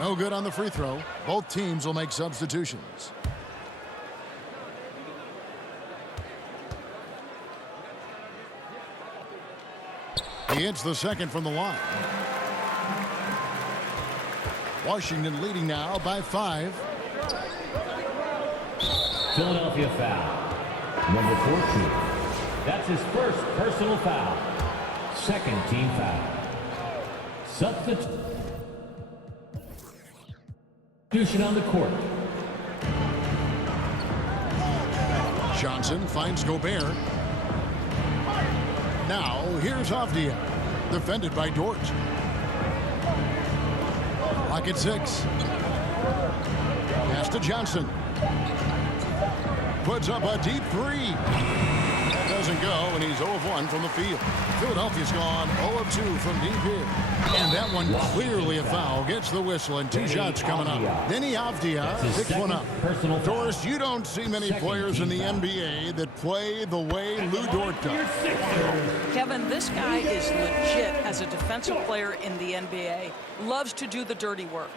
No good on the free throw. Both teams will make substitutions. He hits the second from the line. Washington leading now by 5. Philadelphia foul. Number 14. That's his first personal foul. Second team foul. Substitution on the court. Johnson finds Gobert. Now, here's Avdia. Defended by Dort. Clock at 6. Pass to Johnson. Puts up a deep 3. That doesn't go, and he's 0 of 1 from the field. Philadelphia's gone 0 of 2 from deep here. And that one clearly a foul. Gets the whistle, and 2 shots coming up. Denny Avdia picks one up. Doris, you don't see many players in the NBA that play the way Lou Dort does. Kevin, this guy is legit as a defensive player in the NBA. Loves to do the dirty work.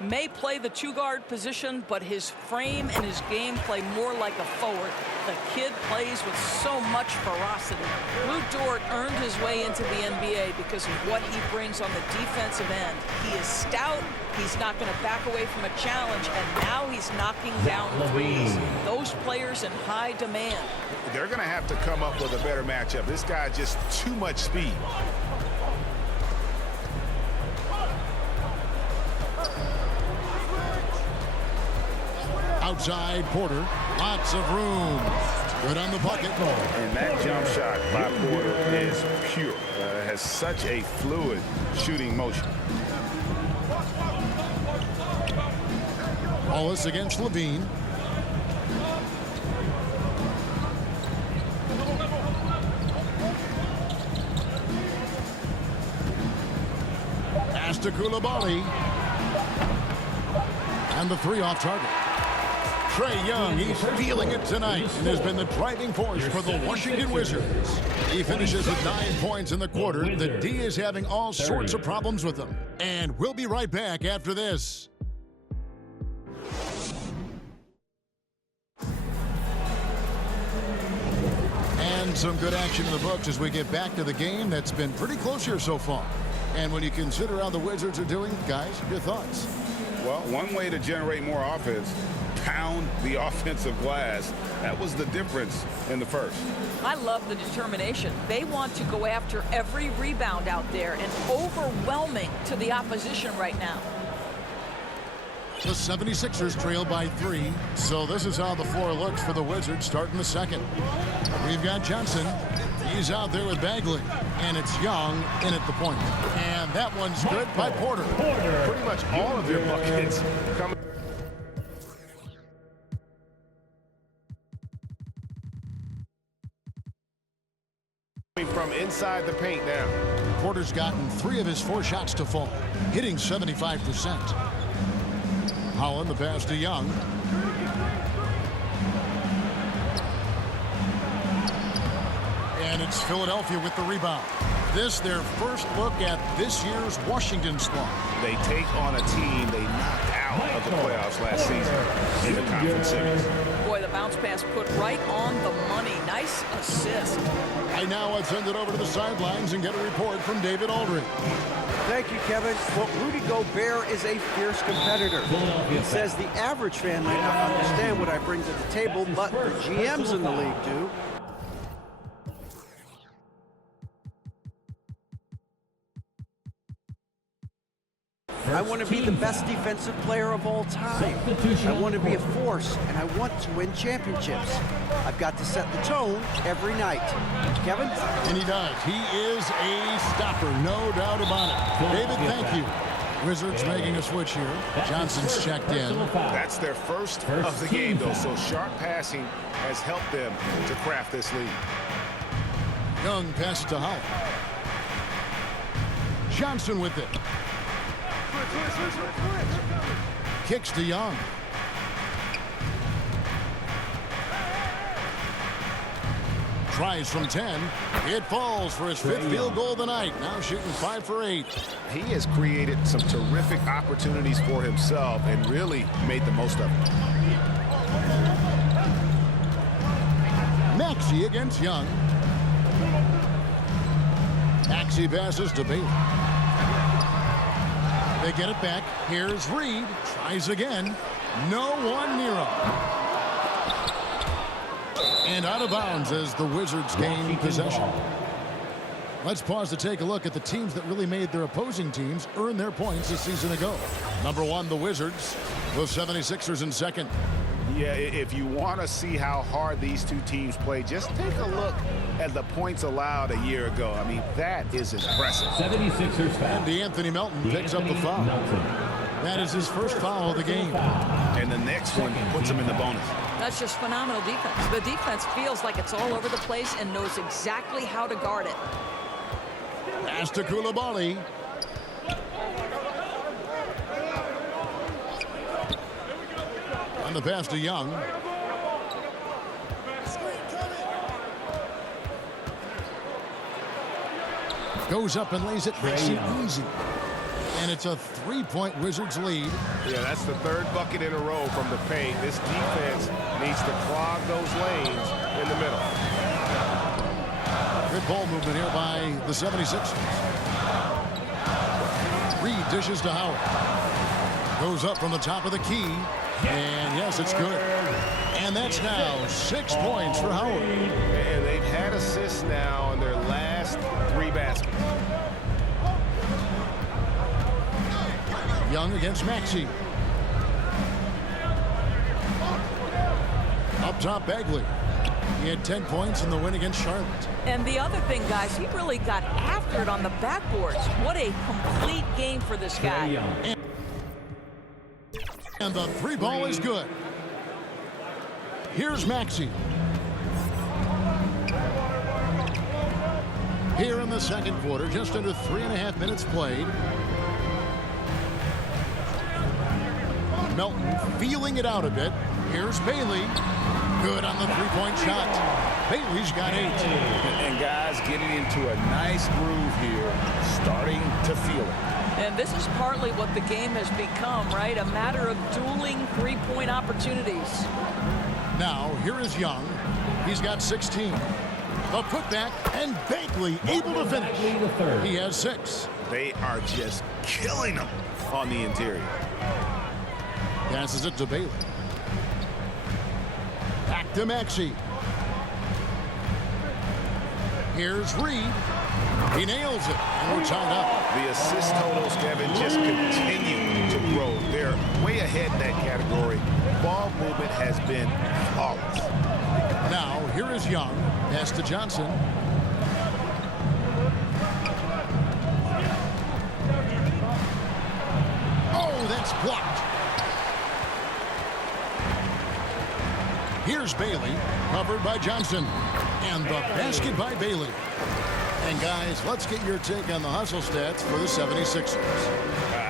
May play the two-guard position, but his frame and his game play more like a forward. The kid plays with so much ferocity. Lou Dort earned his way into the NBA because of what he brings on the defensive end. He is stout. He's not going to back away from a challenge, and now he's knocking down threes. Those players in high demand. They're going to have to come up with a better matchup. This guy just too much speed. Outside Porter, lots of room. Good on the bucket. And that jump shot by Porter is pure. Has such a fluid shooting motion. Wallace against Levine. Pass to Coulibaly. And the 3 off target. Trae Young, he's feeling it tonight and has been the driving force for the Washington Wizards. He finishes with 9 points in the quarter. The D is having all sorts of problems with him. And we'll be right back after this. And some good action in the books as we get back to the game that's been pretty close here so far. And when you consider how the Wizards are doing, guys, your thoughts? Well, one way to generate more offense, pound the offensive glass. That was the difference in the first. I love the determination. They want to go after every rebound out there, and overwhelming to the opposition right now. The 76ers trail by 3. So this is how the floor looks for the Wizards starting the second. We've got Johnson. He's out there with Bagley. And it's Young in at the point. And that one's good by Porter. Pretty much all of their buckets coming from inside the paint now. Porter's gotten 3 of his 4 shots to fall, hitting 75%. Holland, the pass to Young. And it's Philadelphia with the rebound. This their first look at this year's Washington squad. They take on a team they knocked out of the playoffs last season in the conference series. Boy, the bounce pass put right on the money. Nice assist. Right now, I'd send it over to the sidelines and get a report from David Aldridge. Thank you, Kevin. Well, Rudy Gobert is a fierce competitor. He says the average fan might not understand what I bring to the table, but the GMs in the league do. I want to be the best defensive player of all time. I want to be a force, and I want to win championships. I've got to set the tone every night. Kevin? And he does. He is a stopper, no doubt about it. David, thank you. Wizards making a switch here. Johnson's checked in. That's their first of the game, though, so sharp passing has helped them to craft this lead. Young pass to Holland. Johnson with it. Kicks to Young. Tries from 10. It falls for his 5th field goal of the night. Now shooting 5 for 8. He has created some terrific opportunities for himself and really made the most of it. Maxey against Young. Maxey passes to Bailey. They get it back. Here's Reed. Tries again. No one near him. And out of bounds as the Wizards gain possession. Let's pause to take a look at the teams that really made their opposing teams earn their points a season ago. Number 1, the Wizards. The 76ers in second. Yeah, if you want to see how hard these two teams play, just take a look at the points allowed a year ago. I mean, that is impressive. 76ers foul. And DeAnthony Melton picks up the foul. That is his first foul of the game. And the next one puts him in the bonus. That's just phenomenal defense. The defense feels like it's all over the place and knows exactly how to guard it. Pass to Coulibaly. On the pass to Young. Goes up and lays it. Makes it easy. And it's a 3-point Wizards lead. Yeah, that's the 3rd bucket in a row from the paint. This defense needs to clog those lanes in the middle. Good ball movement here by the 76ers. Reed dishes to Howard. Goes up from the top of the key. And yes, it's good. And that's now 6 points for Howard. And they've had assists now in their last 3 baskets. Young against Maxey. Up top, Bagley. He had 10 points in the win against Charlotte. And the other thing, guys, he really got after it on the backboards. What a complete game for this guy. And the 3 ball is good. Here's Maxey. Here in the second quarter, just under 3.5 minutes played. Melton feeling it out a bit. Here's Bailey. Good on the 3-point shot. Bailey's got 8. And guys getting into a nice groove here, starting to feel it. And this is partly what the game has become, right? A matter of dueling 3-point opportunities. Now, here is Young. He's got 16. A putback, and Bagley able to finish. He has 6. They are just killing them on the interior. Passes it to Bailey. Back to Maxey. Here's Reed. He nails it, and we're tied up. The assist totals, Kevin, just continue to grow. They're way ahead in that category. Ball movement has been flawless. Now, here is Young. Pass to Johnson. Oh, that's blocked. Here's Bailey, covered by Johnson. And the basket by Bailey. And guys, let's get your take on the hustle stats for the 76ers.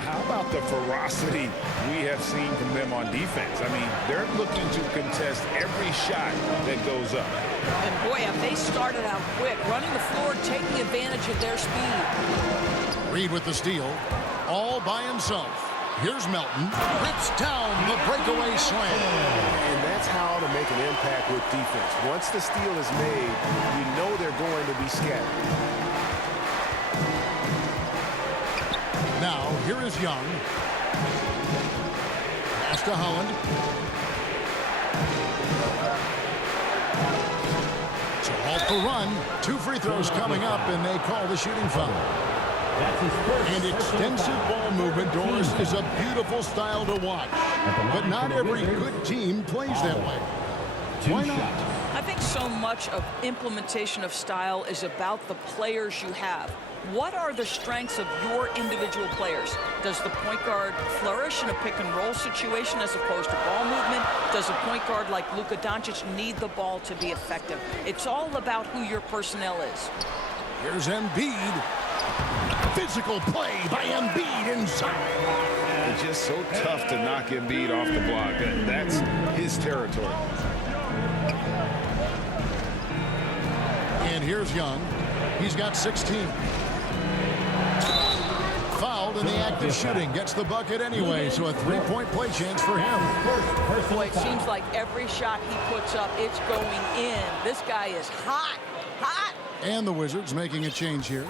How about the ferocity we have seen from them on defense? I mean, they're looking to contest every shot that goes up. And boy, have they started out quick, running the floor, taking advantage of their speed. Reed with the steal, all by himself. Here's Melton, rips down the breakaway slam. And that's how to make an impact with defense. Once the steal is made, you know they're going to be scattered. Now, here is Young. Pass to Holland. To halt the run. 2 free throws coming up, and they call the shooting foul. That's his first. And extensive ball movement, Doris, is a beautiful style to watch. But not every good team plays that way. Why not? I think so much of implementation of style is about the players you have. What are the strengths of your individual players? Does the point guard flourish in a pick-and-roll situation as opposed to ball movement? Does a point guard like Luka Doncic need the ball to be effective? It's all about who your personnel is. Here's Embiid. Physical play by Embiid inside. It's just so tough to knock Embiid off the block. That's his territory. here's Young. He's got 16. Fouled in the act of shooting. Gets the bucket anyway, so a three-point play chance for him. Boy, it seems like every shot he puts up, it's going in. This guy is hot, hot. And the Wizards making a change here.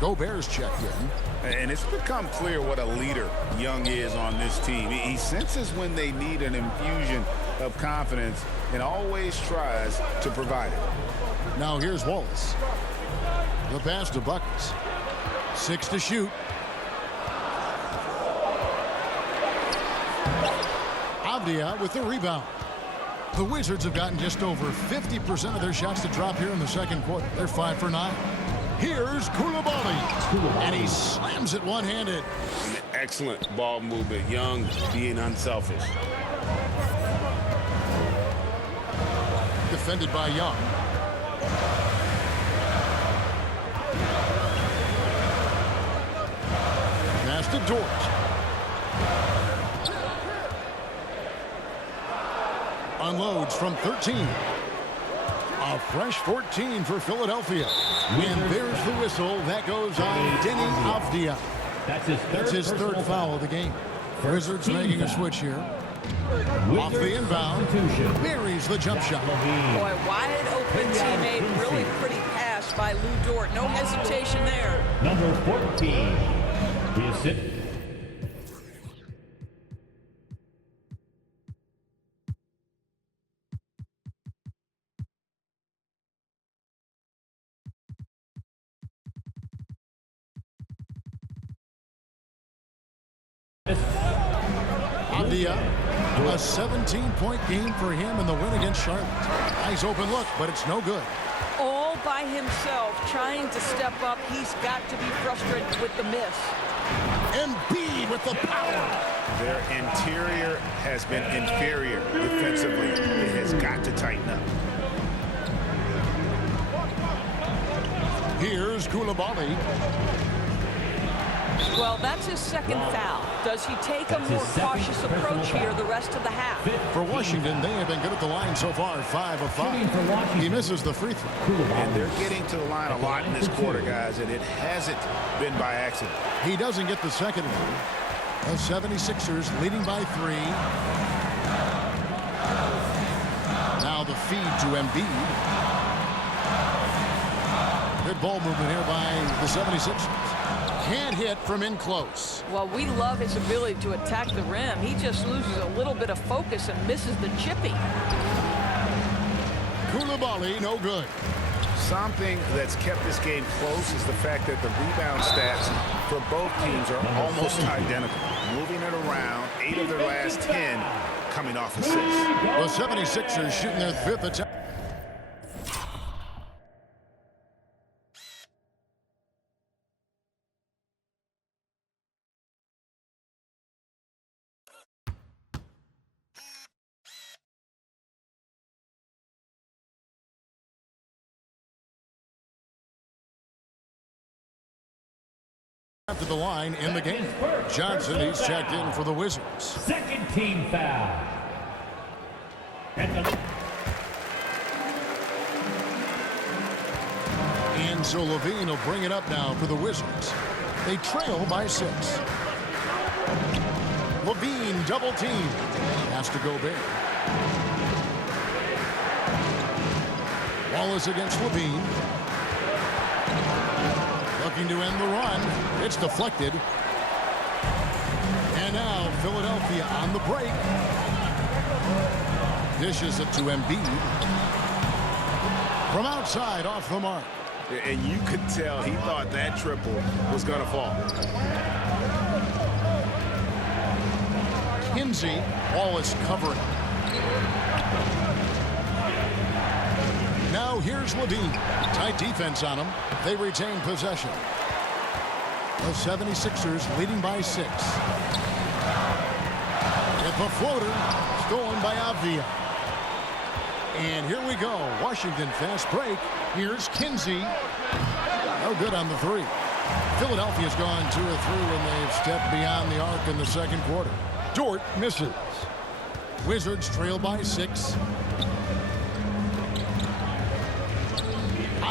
Gobert's checked in. And it's become clear what a leader Young is on this team. He senses when they need an infusion of confidence and always tries to provide it. Now here's Wallace. The pass to Buckets. 6 to shoot. Avdia with the rebound. The Wizards have gotten just over 50% of their shots to drop here in the second quarter. They're 5 for 9. Here's Koulibaly. And he slams it one-handed. Excellent ball movement. Young being unselfish. Defended by Young. Pass to Dort. Unloads from 13. A fresh 14 for Philadelphia. And there's the whistle. That goes on Deni Avdia. That's his third foul of the game. Wizards making a switch here. Off the inbound. Buries the jump shot. Boy, wide open teammate. Really pretty pass by Lou Dort. No hesitation there. Number 14. He is sitting. Avdia, a 17-point game for him in the win against Charlotte. Nice open look, but it's no good. All by himself, trying to step up. He's got to be frustrated with the miss. Embiid with the power. Their interior has been inferior defensively. It has got to tighten up. Here's Koulibaly. Well, that's his second foul. Does he take a more cautious approach here the rest of the half? For Washington, they have been good at the line so far, 5 of 5. He misses the free throw. And they're getting to the line a lot in this quarter, guys, and it hasn't been by accident. He doesn't get the second one. The 76ers leading by 3. Now the feed to Embiid. Good ball movement here by the 76ers. Can't hit from in close. Well, we love his ability to attack the rim. He just loses a little bit of focus and misses the chippy. Koulibaly, no good. Something that's kept this game close is the fact that the rebound stats for both teams are almost identical. Moving it around, 8 of their last 10 coming off assists. The 76ers shooting their 5th attempt. To the line in the game. Johnson, he's checked in for the Wizards. Second team foul. And so Levine will bring it up now for the Wizards. They trail by 6. Levine double team. Has to go Gobert. Wallace against Levine. Looking to end the run. It's deflected. And now Philadelphia on the break. Dishes it to Embiid. From outside, off the mark. And you could tell he thought that triple was going to fall. Kinsey, Wallace covering. Now here's Levine. Tight defense on him. They retain possession. The 76ers leading by 6. It's a floater stolen by Avdia. And here we go. Washington fast break. Here's Kinsey. No good on the 3. Philadelphia's gone 2 or 3 when they've stepped beyond the arc in the second quarter. Dort misses. Wizards trail by 6.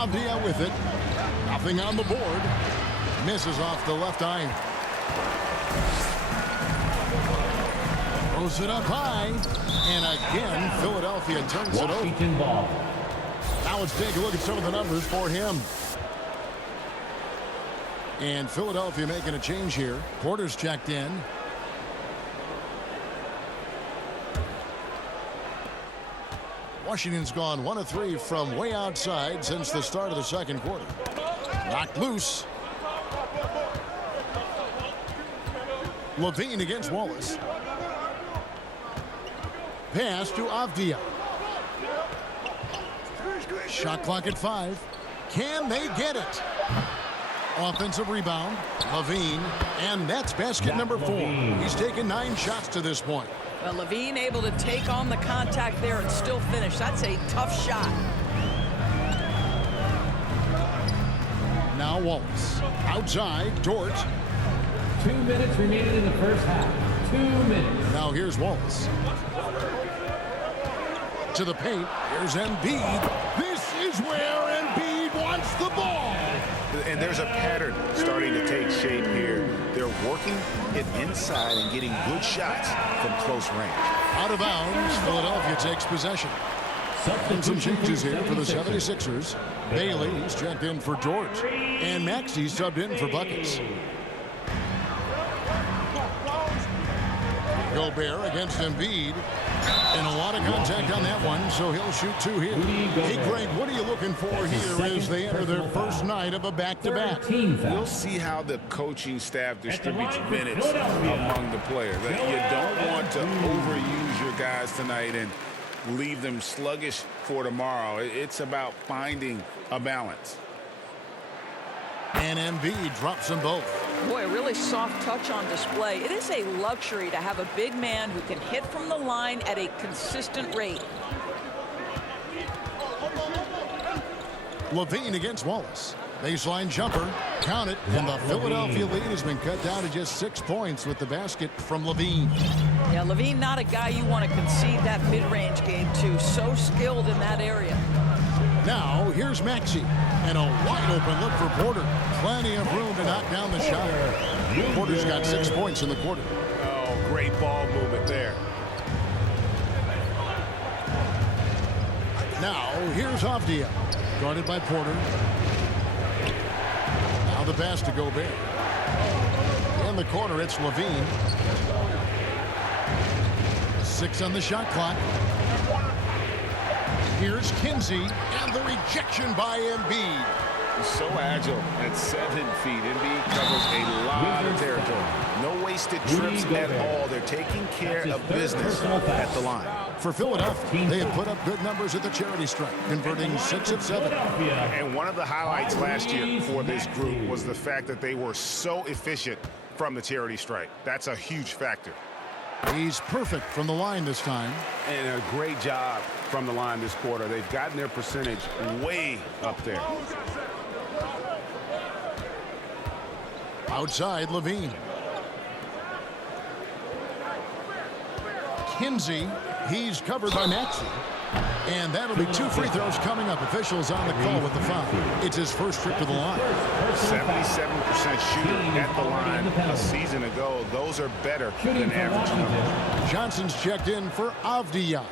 Avdia with it. Nothing on the board. Misses off the left iron. Throws it up high. And again, Philadelphia turns it over. Washington ball. Now let's take a look at some of the numbers for him. And Philadelphia making a change here. Porter's checked in. Washington's gone 1 of 3 from way outside since the start of the second quarter. Knocked loose. Levine against Wallace. Pass to Avdia. Shot clock at 5. Can they get it? Offensive rebound. Levine. And that's basket number 4. He's taken 9 shots to this point. Well, Levine able to take on the contact there and still finish. That's a tough shot. Now Wallace. Outside. Dort. 2 minutes remaining in the first half. 2 minutes. Now here's Wallace. To the paint. Here's Embiid. This is where Embiid wants the ball. And there's a pattern starting to take shape here. They're working it inside and getting good shots from close range. Out of bounds. Philadelphia takes possession. And some changes here for the 76ers. Bailey, he's checked in for Dort. And Maxey subbed in for buckets. Gobert against Embiid. And a lot of contact on that one, so he'll shoot 2 here. Hey, Greg, what are you looking for here as they enter their first night of a back-to-back? We'll see how the coaching staff distributes minutes among the players. You don't want to overuse your guys tonight and leave them sluggish for tomorrow. It's about finding a balance. And Embiid drops them both. Boy, a really soft touch on display. It is a luxury to have a big man who can hit from the line at a consistent rate. Levine against Wallace. Baseline jumper. Count it. And the Philadelphia lead has been cut down to just 6 points with the basket from Levine. Yeah, Levine not a guy you want to concede that mid-range game to. So skilled in that area. Now, here's Maxey. And a wide-open look for Porter. Plenty of room to knock down the shot. Porter's got 6 points in the quarter. Oh, great ball movement there. Now, here's Avdia. Guarded by Porter. Now the pass to Gobert. In the corner, it's Levine. 6 on the shot clock. Here's Kinsey, and the rejection by Embiid. He's so agile at 7 feet. Embiid covers a lot of territory. No wasted trips at all. They're taking care of business at the line. For Philadelphia, they have put up good numbers at the charity stripe, converting 6 of 7. And one of the highlights last year for this group was the fact that they were so efficient from the charity stripe. That's a huge factor. He's perfect from the line this time. And a great job from the line this quarter. They've gotten their percentage way up there. Outside, Levine. Kinsey, he's covered by Maxey. And that'll be 2 free throws coming up. Officials on the call with the foul. It's his first trip to the line. 77% shooter at the line a season ago. Those are better than average numbers. Johnson's checked in for Avdia.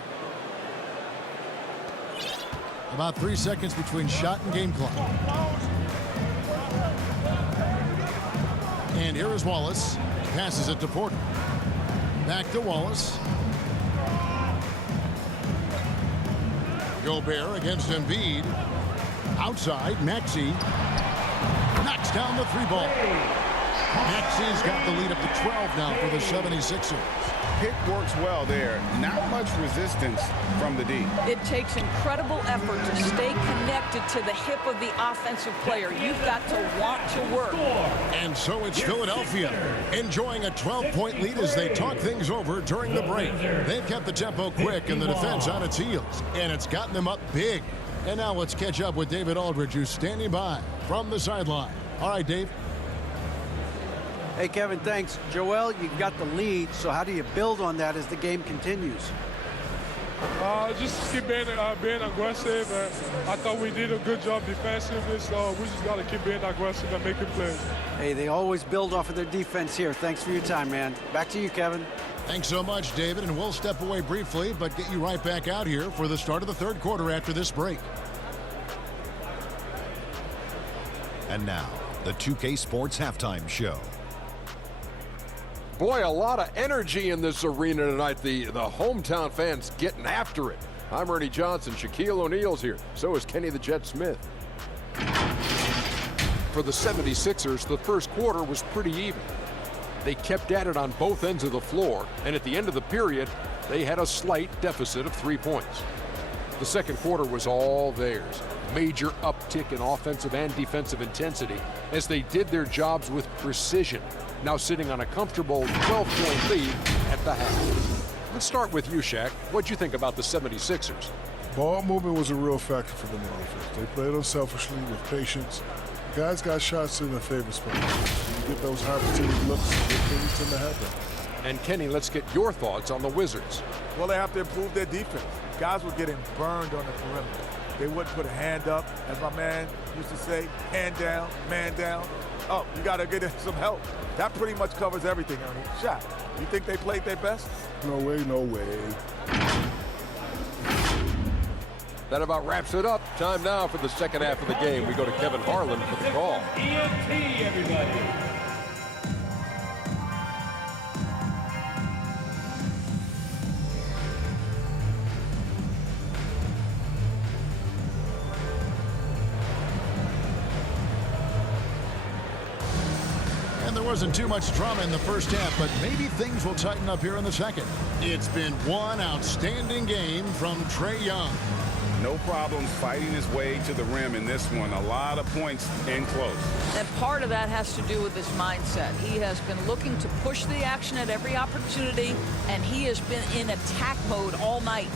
About 3 seconds between shot and game clock. And here is Wallace. Passes it to Porter. Back to Wallace. Gobert against Embiid. Outside, Maxey. Knocks down the 3-ball. Maxey's got the lead up to 12 now for the 76ers. Pick works well there. Not much resistance from the D. It takes incredible effort to stay connected to the hip of the offensive player. You've got to want to work. And so it's Philadelphia enjoying a 12-point lead as they talk things over during the break. They've kept the tempo quick and the defense on its heels, and it's gotten them up big. And now let's catch up with David Aldridge, who's standing by from the sideline. All right, Dave. Hey, Kevin, thanks. Joel, you've got the lead, so how do you build on that as the game continues? Just keep being aggressive. I thought we did a good job defensively, so we just got to keep being aggressive and making plays. Hey, they always build off of their defense here. Thanks for your time, man. Back to you, Kevin. Thanks so much, David, and we'll step away briefly, but get you right back out here for the start of the third quarter after this break. And now, the 2K Sports Halftime Show. Boy, a lot of energy in this arena tonight. The hometown fans getting after it. I'm Ernie Johnson. Shaquille O'Neal's here. So is Kenny the Jet Smith. For the 76ers, the first quarter was pretty even. They kept at it on both ends of the floor, and at the end of the period, they had a slight deficit of 3 points. The second quarter was all theirs. Major uptick in offensive and defensive intensity as they did their jobs with precision, now sitting on a comfortable 12-point lead at the half. Let's start with you, Shaq. What'd you think about the 76ers? Ball movement was a real factor for them on offense. They played unselfishly with patience. Guys got shots in their favorite spots. You get those high-opportunity looks, good things tend to happen. And Kenny, let's get your thoughts on the Wizards. Well, they have to improve their defense. Guys were getting burned on the perimeter. They wouldn't put a hand up, as my man used to say, hand down, man down. Oh, you got to get some help. That pretty much covers everything, Ernie. Shaq, you think they played their best? No way, no way. That about wraps it up. Time now for the second half of the game. We go to Kevin Harlan for the call. ENT, everybody. And there wasn't too much drama in the first half, but maybe things will tighten up here in the second. It's been one outstanding game from Trae Young. No problems fighting his way to the rim in this one. A lot of points in close. And part of that has to do with his mindset. He has been looking to push the action at every opportunity, and he has been in attack mode all night.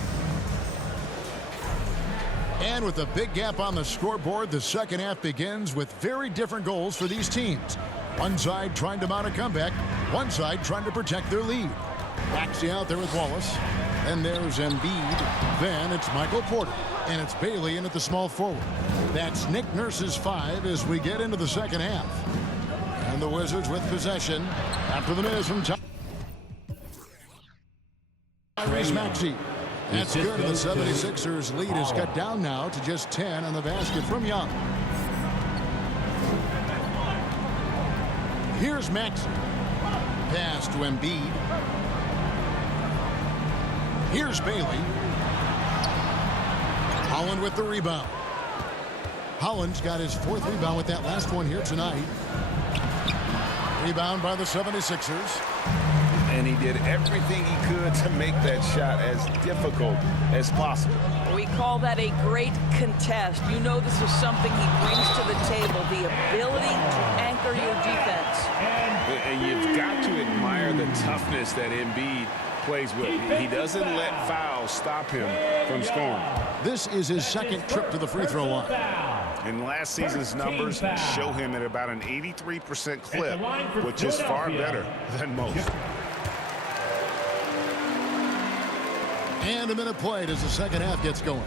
And with a big gap on the scoreboard, the second half begins with very different goals for these teams. One side trying to mount a comeback, one side trying to protect their lead. Maxey out there with Wallace. And there's Embiid. Then it's Michael Porter. And it's Bailey in at the small forward. That's Nick Nurse's 5 as we get into the second half. And the Wizards with possession after the miss from Tyrese Maxey. That's good. The 76ers lead is cut down now to just 10 on the basket from Young. Here's Maxey. Pass to Embiid. Here's Bailey. Holland with the rebound. Holland's got his 4th rebound with that last one here tonight. Rebound by the 76ers. And he did everything he could to make that shot as difficult as possible. We call that a great contest. You know this is something he brings to the table, the ability to anchor your defense. And you've got to admire the toughness that Embiid plays with. He doesn't let fouls stop him from scoring. This is his second trip to the free throw line. And last season's numbers show him at about an 83% clip, which is far better than most. And a minute played as the second half gets going.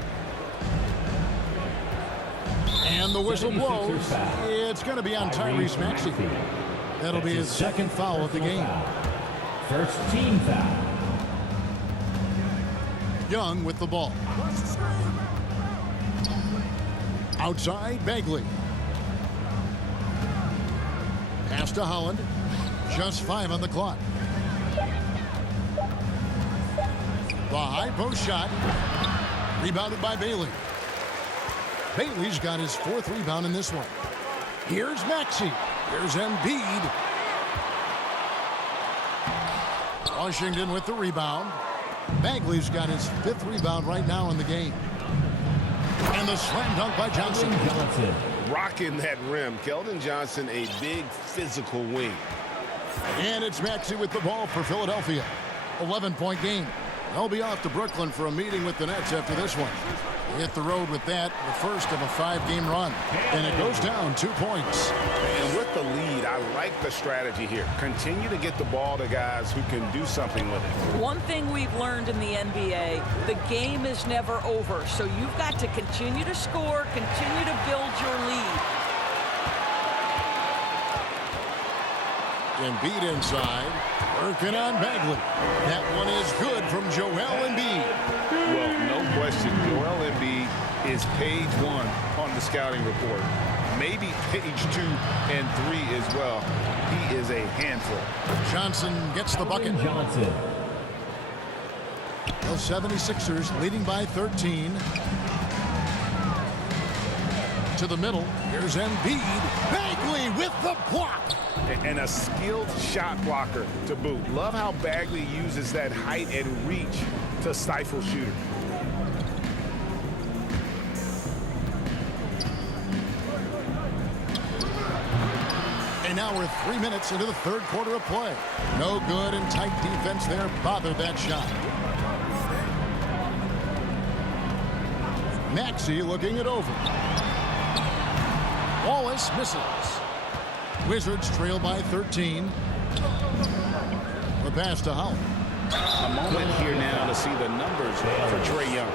And the whistle blows. It's going to be on Tyrese Maxey. That'll be his second foul of the game. First team foul. Young with the ball. Outside, Bagley. Pass to Holland. Just 5 on the clock. The high post shot. Rebounded by Bailey. Bailey's got his 4th rebound in this one. Here's Maxey. Here's Embiid. Washington with the rebound. Bagley's got his 5th rebound right now in the game. And the slam dunk by Johnson. Rocking that rim. Keldon Johnson, a big physical wing. And it's Maxey with the ball for Philadelphia. 11-point game. They'll be off to Brooklyn for a meeting with the Nets after this one. Hit the road with that, the first of a 5-game run. And it goes down 2 points. And with the lead, I like the strategy here. Continue to get the ball to guys who can do something with it. One thing we've learned in the NBA, the game is never over. So you've got to continue to score, continue to build your lead. Embiid inside, working on Bagley. That one is good from Joel Embiid. Well, no question, Joel Embiid is page 1 on the scouting report. Maybe page 2 and 3 as well. He is a handful. Johnson gets the bucket. Johnson. The 76ers leading by 13. To the middle. Here's Embiid. Bagley with the block. And a skilled shot blocker to boot. Love how Bagley uses that height and reach to stifle shooters. And now we're 3 minutes into the third quarter of play. No good and tight defense there bothered that shot. Maxey looking it over. Wallace misses. Wizards trail by 13. The pass to Howard. A moment here now to see the numbers for Trae Young.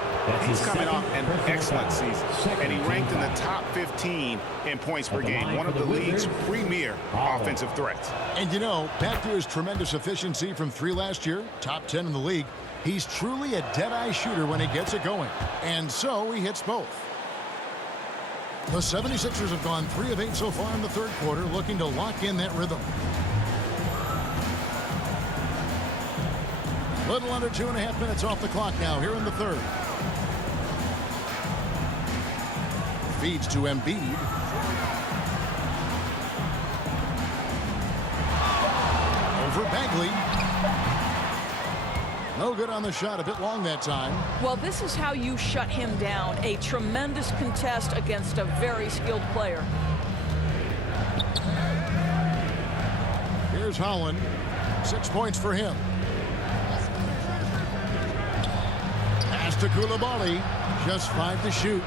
He's coming off an excellent season, and he ranked in the top 15 in points per game, one of the league's premier offensive threats. And you know, back to his tremendous efficiency from 3 last year, top 10 in the league, he's truly a dead-eye shooter when he gets it going. And so he hits both. The 76ers have gone 3 of 8 so far in the third quarter, looking to lock in that rhythm. Little under 2.5 minutes off the clock now here in the third. Feeds to Embiid. Over Bagley. No good on the shot, a bit long that time. Well, this is how you shut him down. A tremendous contest against a very skilled player. Here's Holland. 6 points for him. Pass to Coulibaly. Just 5 to shoot.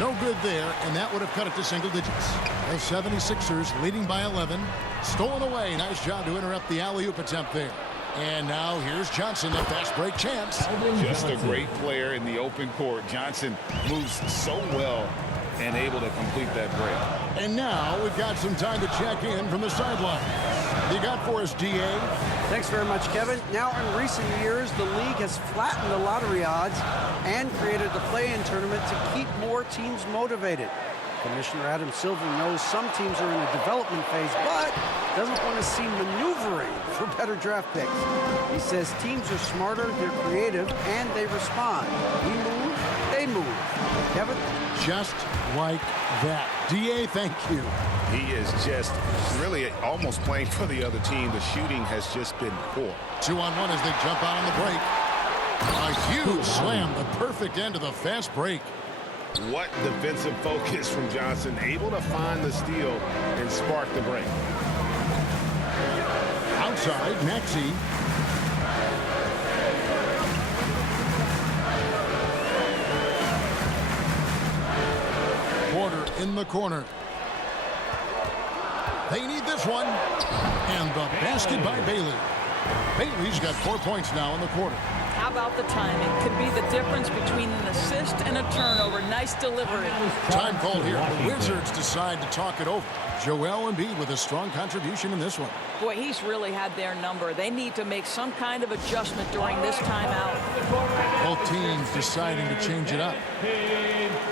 No good there, and that would have cut it to single digits. The 76ers leading by 11. Stolen away. Nice job to interrupt the alley-oop attempt there. And now here's Johnson, the fast break chance. Just a great player in the open court. Johnson moves so well and able to complete that break. And now we've got some time to check in from the sideline. What you got for us, DA? Thanks very much, Kevin. Now, in recent years, the league has flattened the lottery odds and created the play-in tournament to keep more teams motivated. Commissioner Adam Silver knows some teams are in a development phase, but doesn't want to see maneuvering for better draft picks. He says teams are smarter, they're creative, and they respond. We move, they move. Kevin? Just like that. DA, thank you. He is just really almost playing for the other team. The shooting has just been poor. 2-on-1 as they jump out on the break. A huge slam, the perfect end of the fast break. What defensive focus from Johnson, able to find the steal and spark the break. Outside, Maxey. Porter in the corner. They need this one. And the basket by Bailey. Bailey's got 4 points now in the quarter. How about the timing? Could be the difference between an assist and a turnover. Nice delivery. Time called here. The Wizards decide to talk it over. Joel Embiid with a strong contribution in this one. Boy, he's really had their number. They need to make some kind of adjustment during this timeout. Both teams deciding to change it up.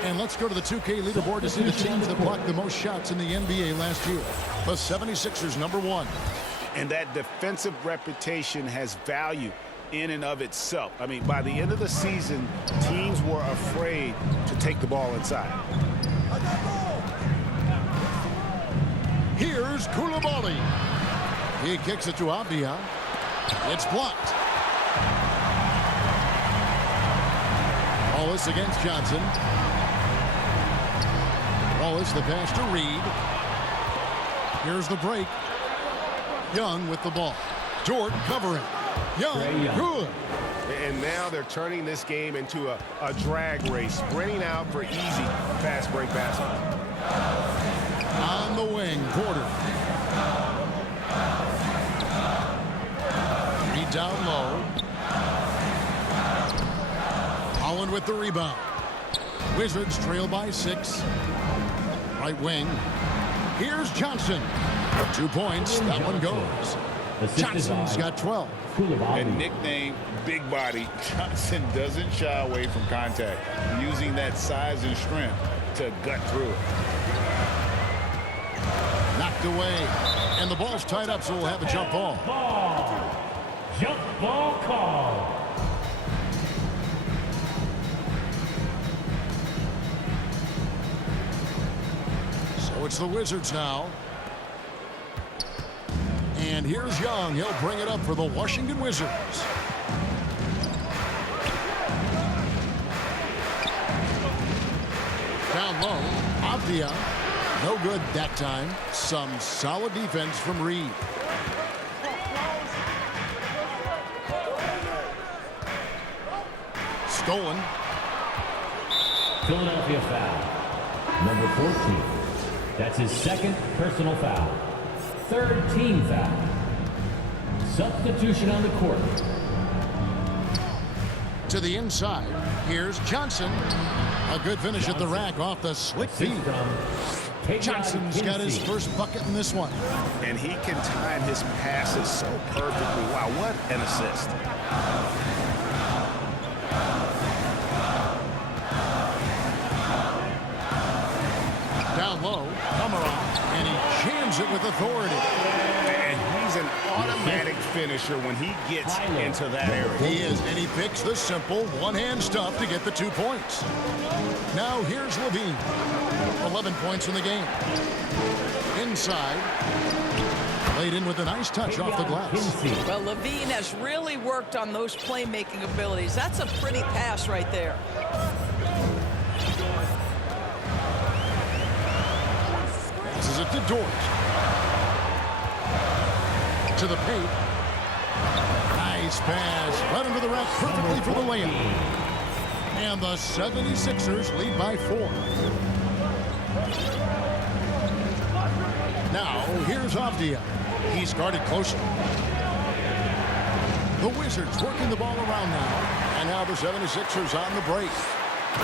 And let's go to the 2K leaderboard to see the teams that blocked the most shots in the NBA last year. The 76ers, number 1. And that defensive reputation has value in and of itself. I mean, by the end of the season, teams were afraid to take the ball inside. Here's Coulibaly. He kicks it to Avdia. It's blocked. Wallace against Johnson. Wallace the pass to Reed. Here's the break. Young with the ball. Dort covering. Young, good. And now they're turning this game into a drag race, sprinting out for easy fast break passes. On the wing, Porter. He down low. Holland with the rebound. Wizards trail by 6. Right wing. Here's Johnson. 2 points. That one goes. Johnson's got 12. And nicknamed Big Body, Johnson doesn't shy away from contact, using that size and strength to gut through it. Knocked away. And the ball's tied up, so we'll have a jump ball. Jump ball call. So it's the Wizards now. And here's Young. He'll bring it up for the Washington Wizards. Down low, Avdia. No good that time. Some solid defense from Reed. Stolen. Philadelphia foul. Number 14. That's his second personal foul. Third team foul. Substitution on the court. To the inside. Here's Johnson. A good finish at the rack off the slick feed. Johnson's got his first bucket in this one. And he can time his passes so perfectly. Wow, what an assist. Down low, Komarov, and he jams it with authority. And he's an automatic finisher when he gets into that area. He is, and he picks the simple one-hand stuff to get the 2 points. Now here's Levine. 11 points in the game. Inside. Laid in with a nice touch off the glass. Well, Levine has really worked on those playmaking abilities. That's a pretty pass right there. Passes it to Dort. To the paint. Nice pass. Right under the rack perfectly for the layup. And the 76ers lead by 4. Now, here's Avdia. He's guarded closely. The Wizards working the ball around now. And now the 76ers on the break.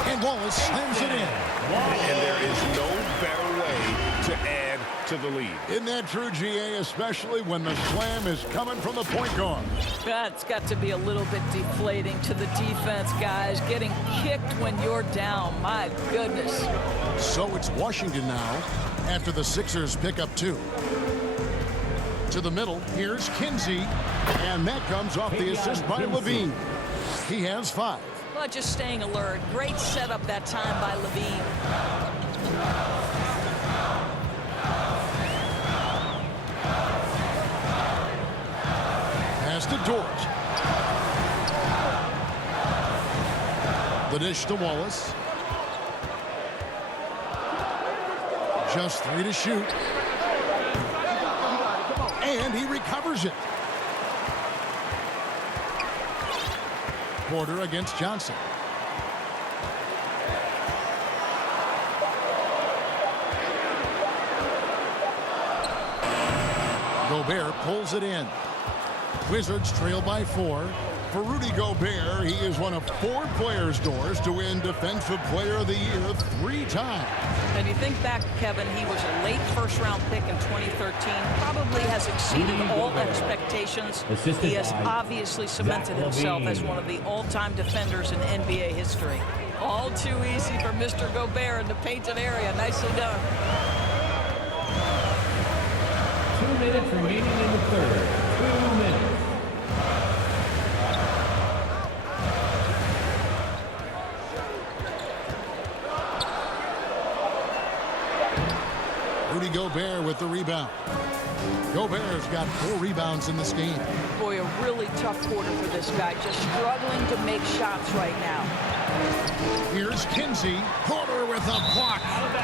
And Wallace slams it in. And there is no better way to add to the lead. Isn't that true, GA, especially when the slam is coming from the point guard? That's got to be a little bit deflating to the defense, guys. Getting kicked when you're down. My goodness. So it's Washington now after the Sixers pick up 2. To the middle, here's Kinsey. And that comes off the assist by Levine. He has 5. Well, just staying alert. Great setup that time by Levine. Pass to Dort. The dish to Wallace. Just 3 to shoot. And he recovers it. Porter against Johnson. Gobert pulls it in. Wizards trail by 4. For Rudy Gobert, he is one of 4 players' doors to win Defensive Player of the Year 3 times. And you think back, Kevin, he was a late first-round pick in 2013. Probably has exceeded all expectations. He has obviously cemented himself as one of the all-time defenders in NBA history. All too easy for Mr. Gobert in the painted area. Nicely done. 2 minutes remaining in the third. 2 minutes. Rudy Gobert with the rebound. Gobert's got 4 rebounds in this game. Boy, a really tough quarter for this guy. Just struggling to make shots right now. Here's Kinsey. Porter with a block.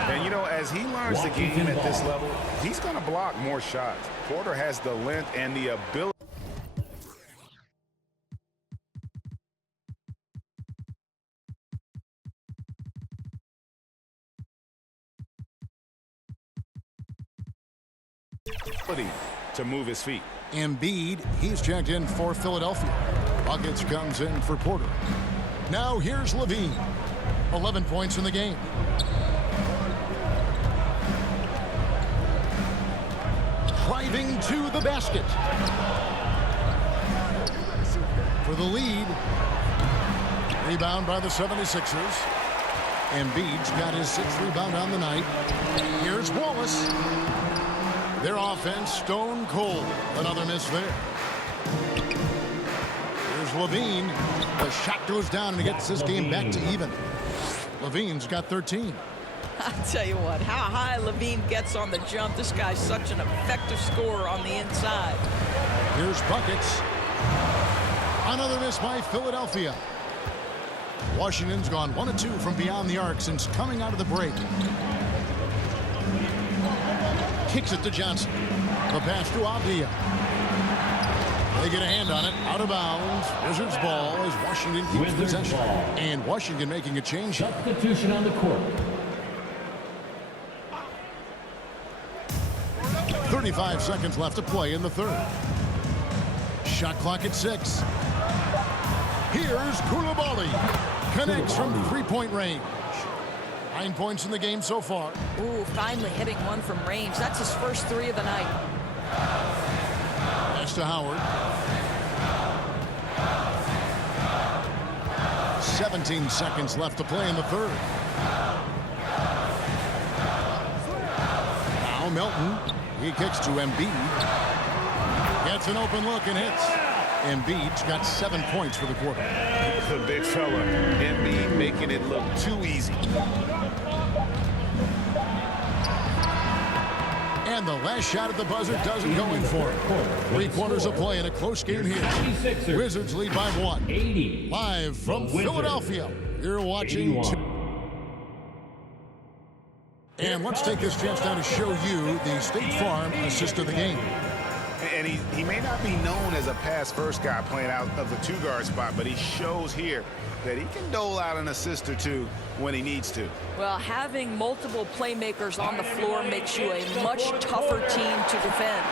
And, you know, as he learns the game at this level, he's going to block more shots. Porter has the length and the ability. to move his feet. Embiid, he's checked in for Philadelphia. Buckets comes in for Porter. Now here's Levine. 11 points in the game. Driving to the basket. For the lead. Rebound by the 76ers. Embiid's got his 6th rebound on the night. Here's Wallace. Their offense stone cold. Another miss there. Here's Levine. The shot goes down and he gets this game back to even. Levine's got 13. I'll tell you what, how high Levine gets on the jump. This guy's such an effective scorer on the inside. Here's buckets. Another miss by Philadelphia. Washington's gone 1 of 2 from beyond the arc since coming out of the break. Kicks it to Johnson. The pass to Avdia. They get a hand on it. Out of bounds. Wizards ball as Washington keeps Wizards possession. ball. And Washington making a change. Substitution on the court. 35 seconds left to play in the third. Shot clock at 6. Here's Koulibaly. Connects from 3-point range. 9 points in the game so far. Ooh, finally hitting one from range. That's his first 3 of the night. Pass to Howard. 17 seconds left to play in the third. Now Melton. He kicks to Embiid. Gets an open look and hits. Embiid's got 7 points for the quarter. The big fella, Embiid, making it look too easy. And the last shot at the buzzer doesn't go in for it. 3 quarters of play in a close game here. Wizards lead by 1. 80. Live from Philadelphia. You're watching. And let's take this chance now to show you the State Farm assist of the game. And he may not be known as a pass-first guy playing out of the 2-guard spot, but he shows here that he can dole out an assist or 2 when he needs to. Well, having multiple playmakers on the floor makes you a much tougher team to defend.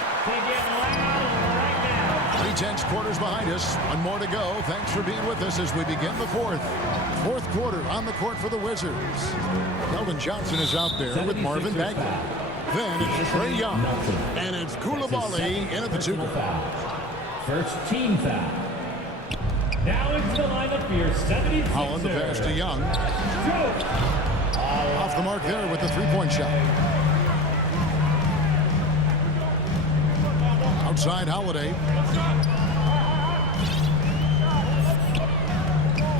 3/10 quarters behind us. 1 more to go. Thanks for being with us as we begin the fourth. Fourth quarter on the court for the Wizards. Keldon Johnson is out there with Marvin Bagley. Then it's Trae Young. And it's Koulibaly in at the 2. First team foul. Now into the lineup for your 76ers. Holland, the pass to Young. Off the mark there with the 3-point shot. Outside Holiday.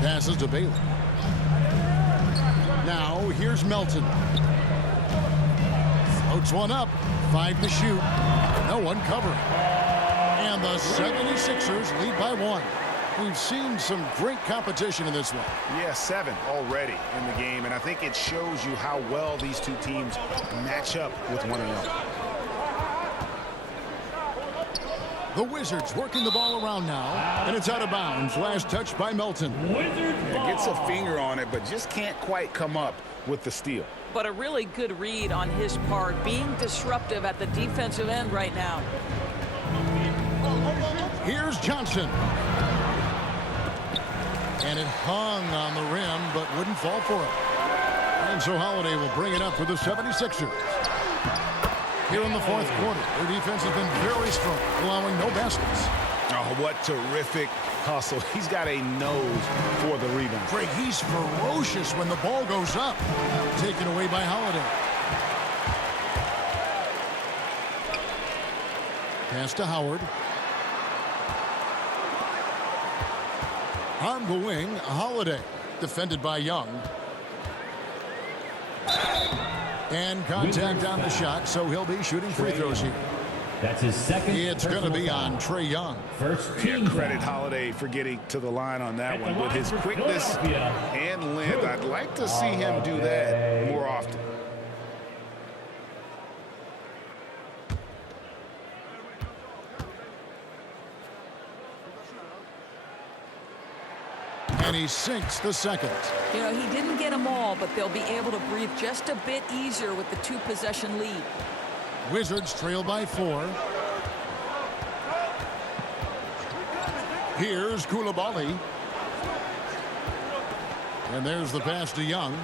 Passes to Bailey. Now here's Melton. Floats one up. 5 to shoot. No one covering. And the 76ers lead by 1. We've seen some great competition in this one. Yeah, 7 already in the game, and I think it shows you how well these 2 teams match up with one another. The Wizards working the ball around now, and it's out of bounds. Last touch by Melton. Gets a finger on it, but just can't quite come up with the steal. But a really good read on his part, being disruptive at the defensive end right now. Here's Johnson. And it hung on the rim, but wouldn't fall for it. And so Holiday will bring it up for the 76ers. Here in the fourth quarter, their defense has been very strong, allowing no baskets. Oh, what terrific hustle. He's got a nose for the rebound. Craig, he's ferocious when the ball goes up. Taken away by Holiday. Pass to Howard. On the wing, Holiday. Defended by Young. And contact on the shot, so he'll be shooting free throws here. That's his second. It's going to be on Trae Young. First team credit Holiday for getting to the line on that one. With his quickness and length, I'd like to see him do that more often. And he sinks the second. You know, he didn't get them all, but they'll be able to breathe just a bit easier with the 2-possession lead. Wizards trail by 4. Here's Koulibaly. And there's the pass to Young.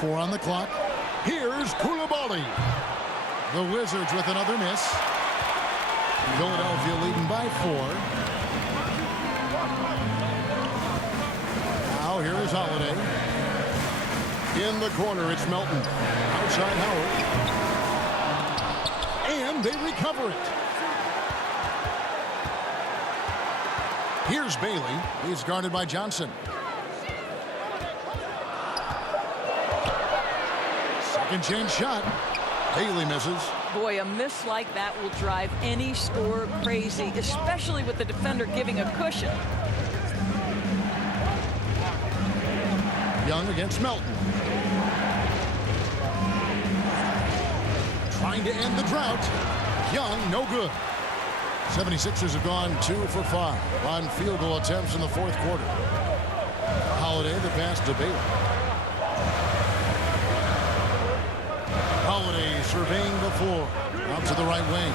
Four on the clock. Here's Koulibaly. The Wizards with another miss. Philadelphia leading by 4. Now here is Holiday. In the corner, it's Melton. Outside Howard. And they recover it. Here's Bailey. He's guarded by Johnson. Second chance shot. Bailey misses. Boy, a miss like that will drive any scorer crazy, especially with the defender giving a cushion. Young against Melton. Trying to end the drought. Young, no good. 76ers have gone 2 for 5 on field goal attempts in the fourth quarter. Holiday, the pass to Bailey. Holiday surveying the floor. Out to the right wing.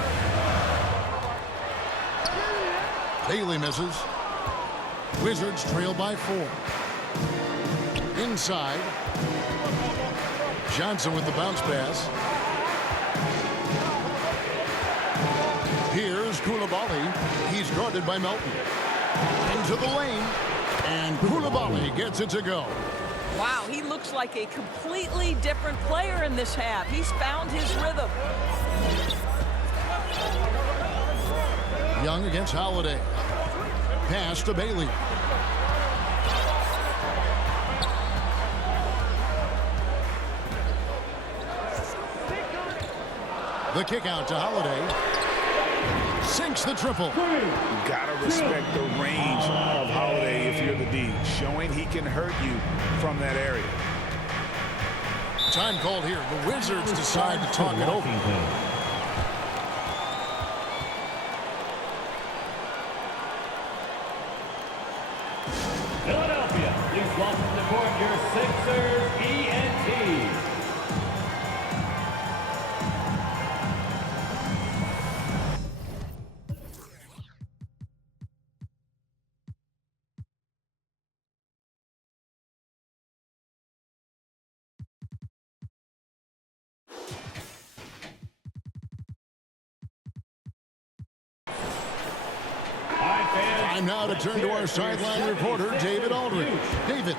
Bailey misses. Wizards trail by 4. Inside. Johnson with the bounce pass. Here's Koulibaly. He's guarded by Melton. Into the lane. And Koulibaly gets it to go. Wow, he looks like a completely different player in this half. He's found his rhythm. Young against Holiday. Pass to Bailey. The kick out to Holiday. Sinks the triple. You gotta respect the range of Holiday if you're the D, showing he can hurt you from that area. Time called here. The Wizards decide to talk it over. Philadelphia, please welcome to board your Sixers ENT. Time now to turn to our sideline reporter, David Aldridge. David.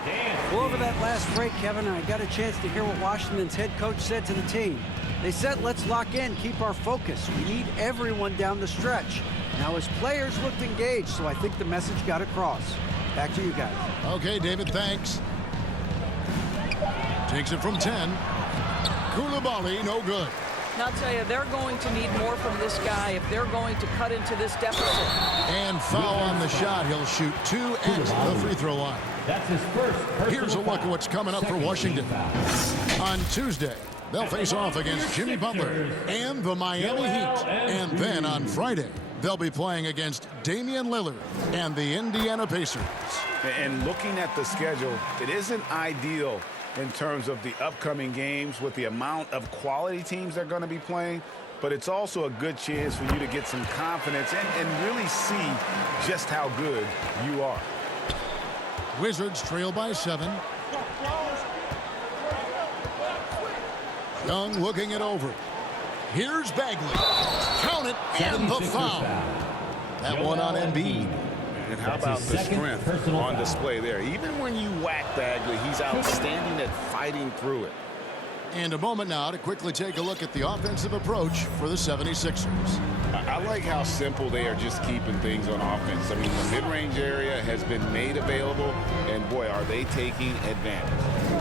Well, over that last break, Kevin, I got a chance to hear what Washington's head coach said to the team. They said, let's lock in, keep our focus. We need everyone down the stretch. Now, his players looked engaged, so I think the message got across. Back to you guys. Okay, David, thanks. Takes it from 10. Koulibaly, no good. Now, I'll tell you, they're going to need more from this guy if they're going to cut into this deficit. And foul on the shot. He'll shoot 2 at the free throw line. That's his first. Here's a look at what's coming up for Washington. On Tuesday, they'll face off against Jimmy Butler and the Miami Heat. And then on Friday, they'll be playing against Damian Lillard and the Indiana Pacers. And looking at the schedule, it isn't ideal in terms of the upcoming games with the amount of quality teams they're going to be playing, but it's also a good chance for you to get some confidence and really see just how good you are. Wizards trail by 7. Young looking it over. Here's Bagley. Count it, and the foul. That one on Embiid. And how about the strength on display there? Even when you whack Bagley, he's outstanding at fighting through it. And a moment now to quickly take a look at the offensive approach for the 76ers. I like how simple they are just keeping things on offense. I mean, the mid-range area has been made available, and boy, are they taking advantage.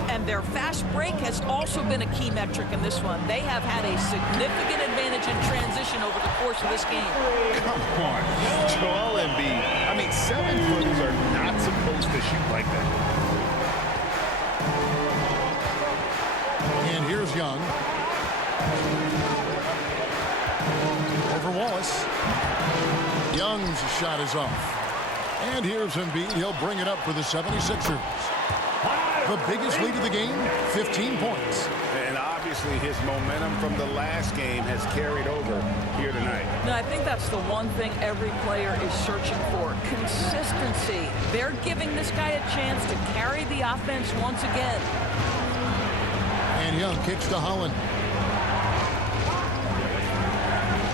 And their fast break has also been a key metric in this one. They have had a significant advantage in transition over the course of this game. Come on, Joel Embiid. I mean, 7-footers are not supposed to shoot like that. And here's Young. Over Wallace. Young's shot is off. And here's Embiid. He'll bring it up for the 76ers. The biggest lead of the game, 15 points. And obviously his momentum from the last game has carried over here tonight. No, I think that's the one thing every player is searching for. Consistency. They're giving this guy a chance to carry the offense once again. And Young kicks to Holland.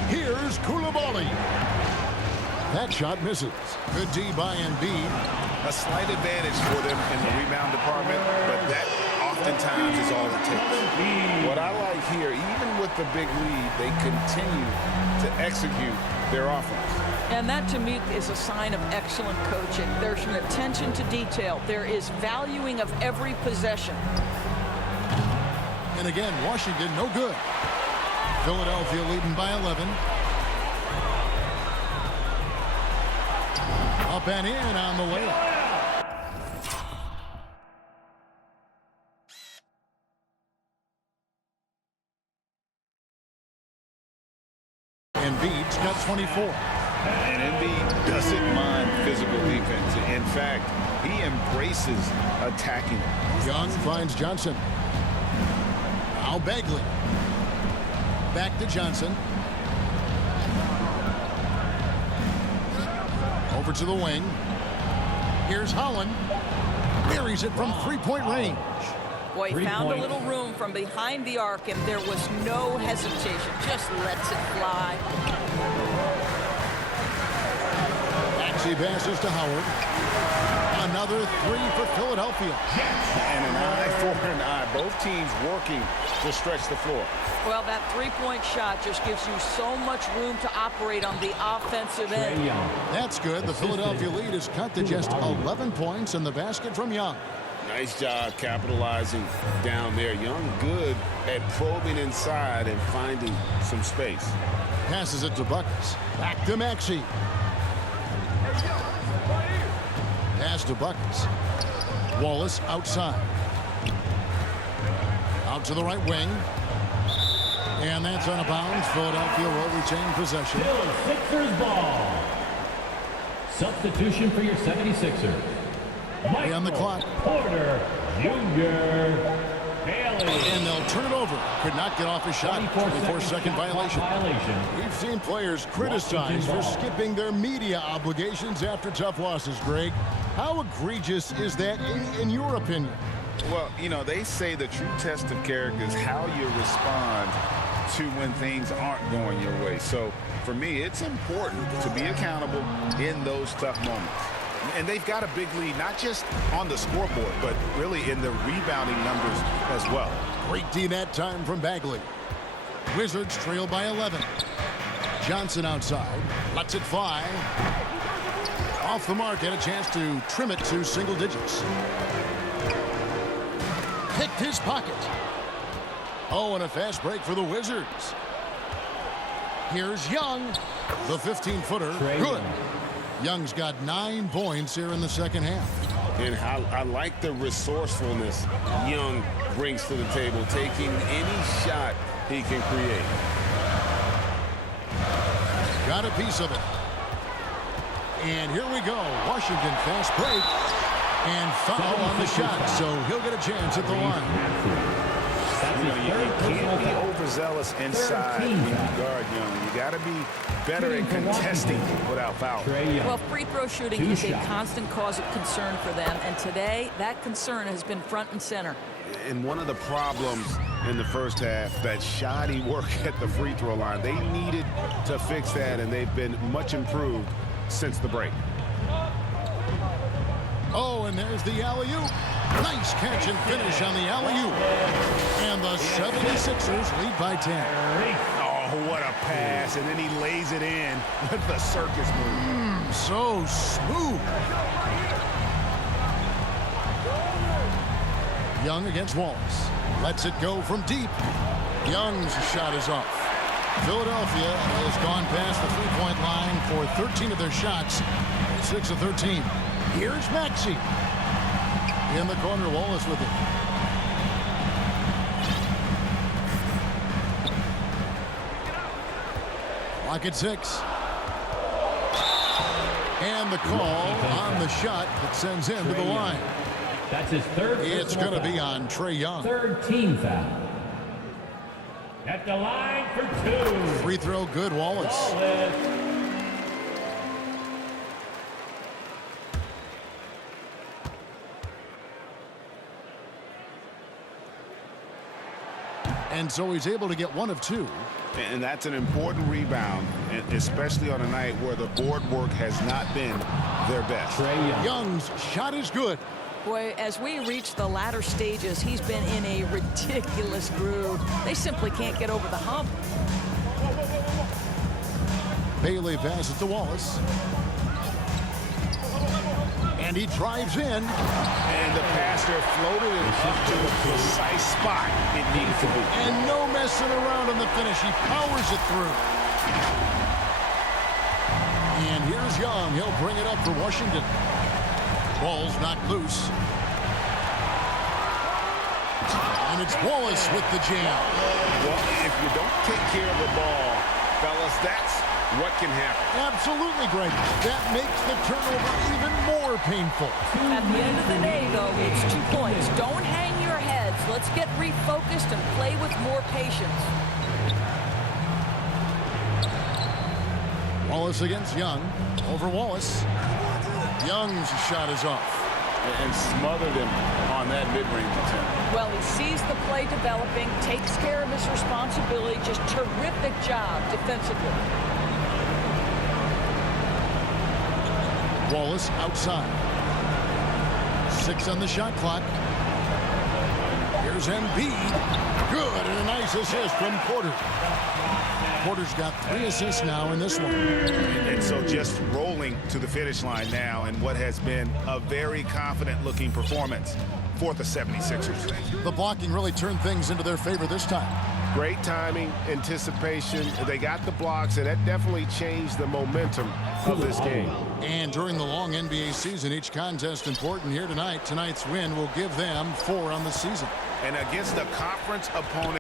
Here's Koulibaly. That shot misses. Good D by Embiid. A slight advantage for them in the rebound department, but that oftentimes is all it takes. What I like here, even with the big lead, they continue to execute their offense. And that, to me, is a sign of excellent coaching. There's an attention to detail. There is valuing of every possession. And again, Washington no good. Philadelphia leading by 11. Up and in on the layup. Embiid's got 24. And Embiid doesn't mind physical defense. In fact, he embraces attacking. Young finds Johnson. Now Bagley. Back to Johnson. Over to the wing. Here's Holland. Buries it from three-point range. Boy, he found a little room from behind the arc, and there was no hesitation. Just lets it fly. Maxey passes to Howard. Another three for Philadelphia. And an eye for an eye. Both teams working to stretch the floor. Well, that three-point shot just gives you so much room to operate on the offensive end. That's good. The Philadelphia lead is cut to just 11 points in the basket from Young. Nice job capitalizing down there. Young good at probing inside and finding some space. Passes it to Buckets. Back to Maxey. Pass to Buckets. Wallace outside. Out to the right wing. And that's out of bounds. Philadelphia will retain possession. Still Sixers ball. Substitution for your 76ers. Michael on the clock. Porter Jr. Bailey. And they'll turn it over. Could not get off his shot. 24-second violation. We've seen players criticized for skipping their media obligations after tough losses, Greg. How egregious is that in your opinion? Well, you know, they say the true test of character is how you respond to when things aren't going your way. So, for me, it's important to be accountable in those tough moments. And they've got a big lead, not just on the scoreboard, but really in the rebounding numbers as well. Great D that time from Bagley. Wizards trail by 11. Johnson outside. Lets it fly. Off the mark, had a chance to trim it to single digits. Picked his pocket. Oh, and a fast break for the Wizards. Here's Young. The 15-footer. Good. Young's got 9 points here in the second half. And I like the resourcefulness Young brings to the table, taking any shot he can create. Got a piece of it. And here we go. Washington fast break. And foul on the shot, so he'll get a chance at the line. You know, you can't be overzealous inside when you guard Young. You got to be better at contesting without foul. Well, free throw shooting is a constant cause of concern for them, and today that concern has been front and center. And one of the problems in the first half, that shoddy work at the free throw line. They needed to fix that, and they've been much improved since the break. Oh, and there's the alley-oop. Nice catch and finish on the alley-oop. And the 76ers lead by 10. Oh, what a pass. And then he lays it in with the circus move. So smooth. Young against Wallace. Lets it go from deep. Young's shot is off. Philadelphia has gone past the three-point line for 13 of their shots. 6 of 13. Here's Maxey. In the corner, Wallace with it. Clock at 6. And the call on the shot that sends him to the line. That's his third. It's going to be on Trae Young. Third team foul. At the line for 2. Free throw good, Wallace. And so he's able to get 1 of 2. And that's an important rebound, especially on a night where the board work has not been their best. Trae Young's shot is good. Boy, as we reach the latter stages, he's been in a ridiculous groove. They simply can't get over the hump. Bailey passes to Wallace. And he drives in. And the pass there floated it up to the precise spot it needed to be. And no messing around on the finish. He powers it through. And here's Young. He'll bring it up for Washington. Ball's knocked loose. And it's Wallace with the jam. Well, if you don't take care of the ball, fellas, that's what can happen. Absolutely, Greg. That makes the turnover even more painful. At the end of the day, though, it's 2 points. Don't hang your heads. Let's get refocused and play with more patience. Wallace against Young. Over Wallace. Young's shot is off. And smothered him on that mid-range attempt. Well, he sees the play developing, takes care of his responsibility. Just terrific job defensively. Wallace outside. 6 on the shot clock. Here's Embiid. Good, and a nice assist from Porter. Porter's got 3 assists now in this one. And so just rolling to the finish line now in what has been a very confident-looking performance for the 76ers. The blocking really turned things into their favor this time. Great timing, anticipation. They got the blocks, and that definitely changed the momentum of this game. And during the long NBA season, each contest important. Here tonight. Tonight's win will give them 4 on the season. And against a conference opponent.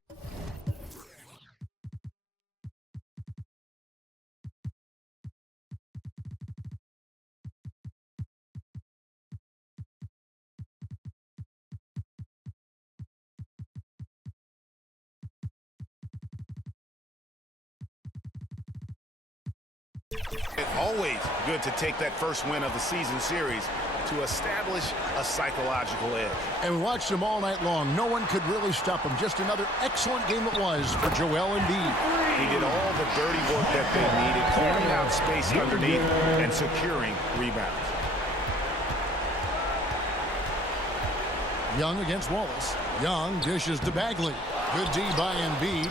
It's always good to take that first win of the season series to establish a psychological edge. And we watched him all night long. No one could really stop him. Just another excellent game it was for Joel Embiid. He did all the dirty work that they needed, clearing out space underneath and securing rebounds. Young against Wallace. Young dishes to Bagley. Good D by Embiid.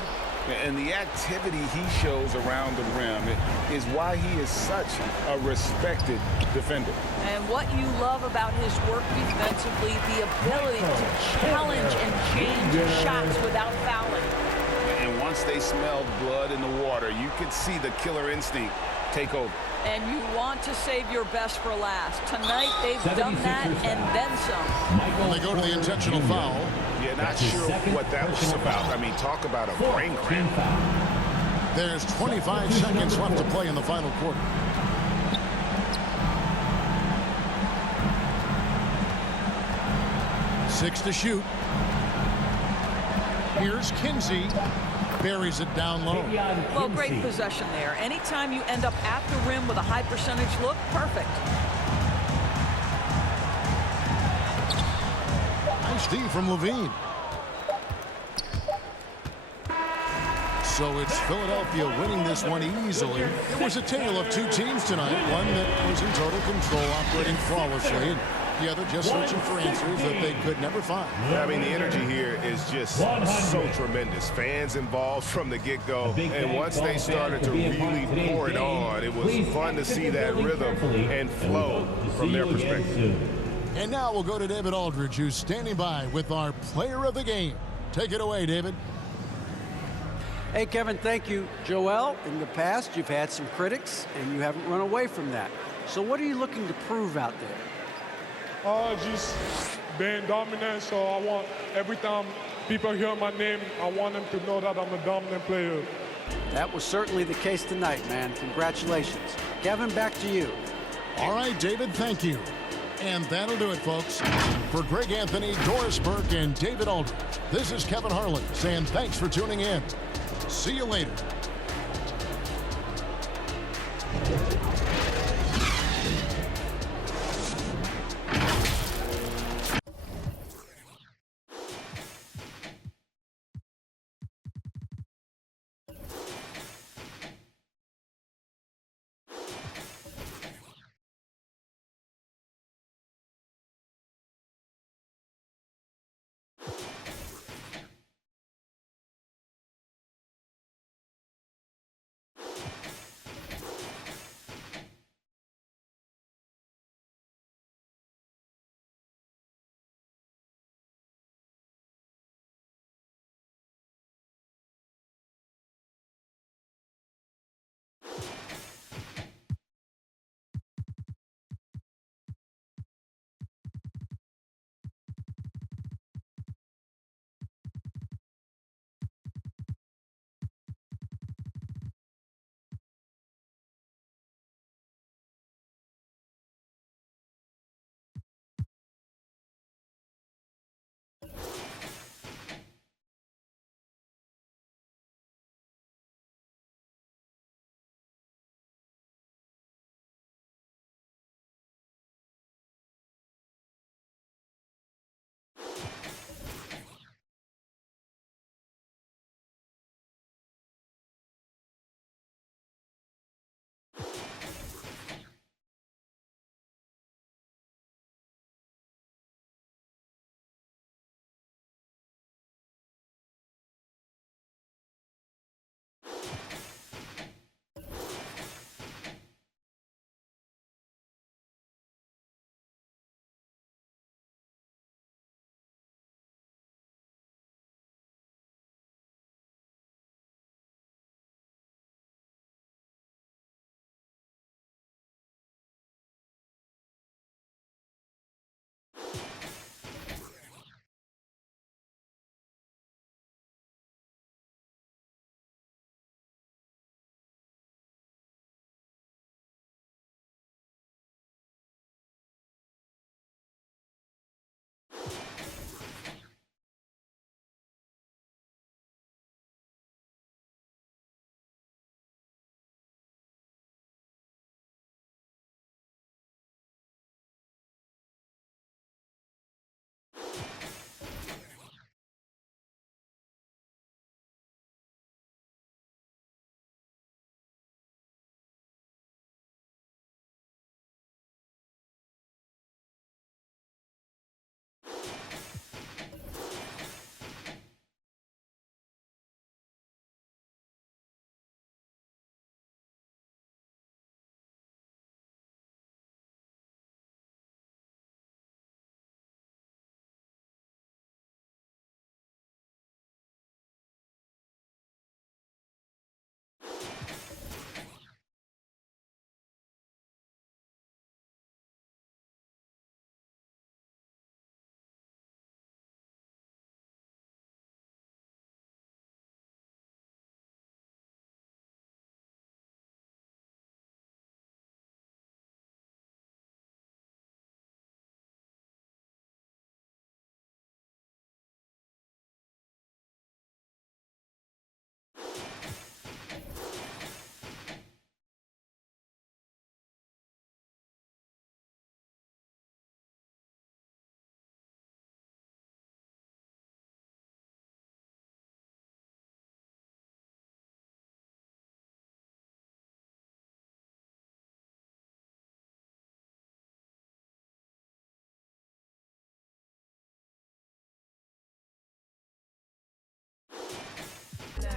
And the activity he shows around the rim is why he is such a respected defender. And what you love about his work defensively, the ability to challenge and change shots without fouling. And once they smelled blood in the water, you could see the killer instinct take over. And you want to save your best for last. Tonight, they've done that and then some. They go to the intentional foul. Yeah, not sure what that was about. I mean, talk about a brain cramp. There's 25 seconds left to play in the final quarter. Six to shoot. Here's Kinsey. Buries it down low. Well, great possession there. Anytime you end up at the rim with a high percentage look, perfect. Nice D from Levine. So it's Philadelphia winning this one easily. It was a tale of 2 teams tonight. One that was in total control, operating flawlessly. And the other just searching for answers that they could never find. I mean, the energy here is just so tremendous. Fans involved from the get-go. And once they started to really pour it on, it was fun to see that rhythm and flow from their perspective. And now we'll go to David Aldridge, who's standing by with our player of the game. Take it away, David. Hey, Kevin, thank you. Joel, in the past, you've had some critics, and you haven't run away from that. So what are you looking to prove out there? Just being dominant, so I want, every time people hear my name, I want them to know that I'm a dominant player. That was certainly the case tonight, man. Congratulations. Kevin, back to you. All right, David, thank you. And that'll do it, folks. For Greg Anthony, Doris Burke, and David Aldridge, this is Kevin Harlan saying thanks for tuning in. See you later.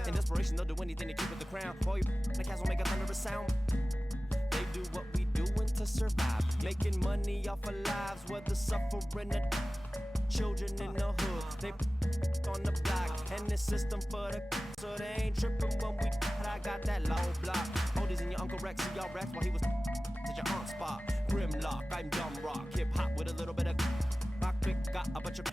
In desperation, they'll do anything to keep with the crown. All you the cats will make a thunderous sound. They do what we doing to survive, making money off of lives, whether suffering or children in the hood. They on the block, and the system for the so they ain't tripping when we. I got that low block. Oldies and your Uncle Rex, see y'all Rex while he was at your aunt's spot. Grimlock, I'm dumb rock, hip hop with a little bit of. My click got a bunch of.